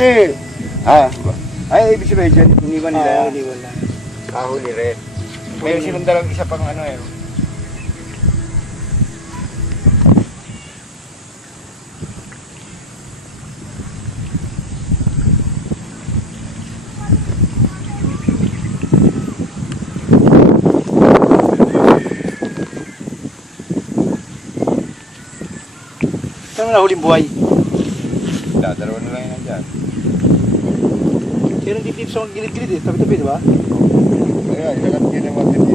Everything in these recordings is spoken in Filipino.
Kasi, ay, ibig sabihin dyan, iniwan nila. Iniwan lang. Huli rin. Meron silang dalang isa pang ano eh. Saan mo nahuling buhay? Dalawa na lang yun nandyan. Pero hindi dito sa mga gilid-gilid eh. Tabi-tabi, di ba? Ayan, ilagat yun yung mga tindi.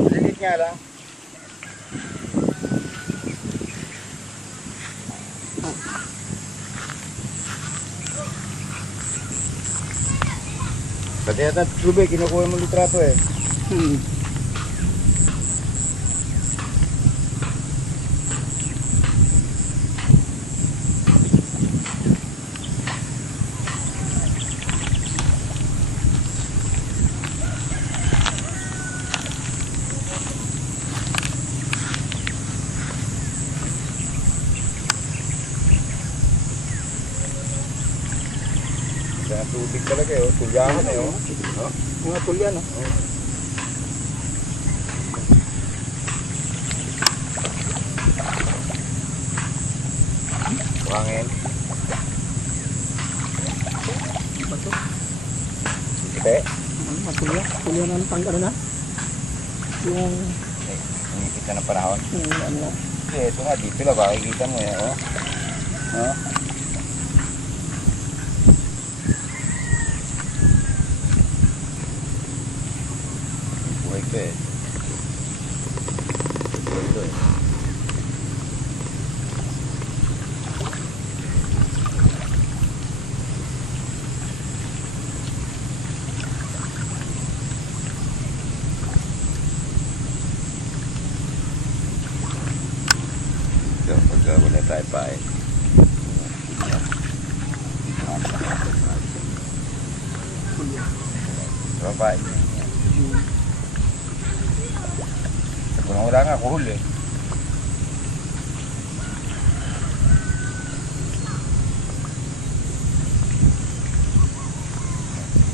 Maligit nga lang. Pati yata tubig, kinukuha mo litrato eh. Kaya tubig talaga eh, tulyahan eh. Mga tulyan, no? Buhangin. Bato. Kite. Matulya. Tulya na ano na? Yung... Umipit na ng panahon. ano na? Ito nga, dito lang, makikita mo eh. Buhay ko eh. Buhay ko eh. So, pagka wala tayo pa eh. Babae. Kung wala nga, kuhul eh.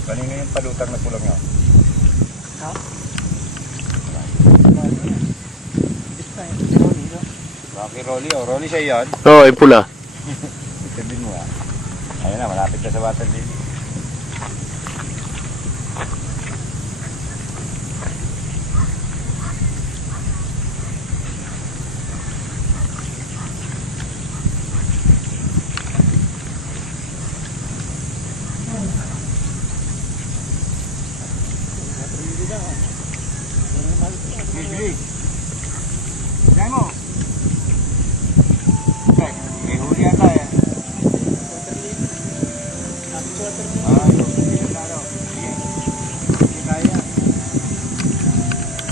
Kanina yung palutang na pulang nyo? Ha? Rocky Rolly, oh. Rolly siya yan. Oo, ay pula. Sabihin mo ah. Ayun na, malapit na sa water lily. Bili. Diyan mo. Okay, may huli yata eh. Yung na ano.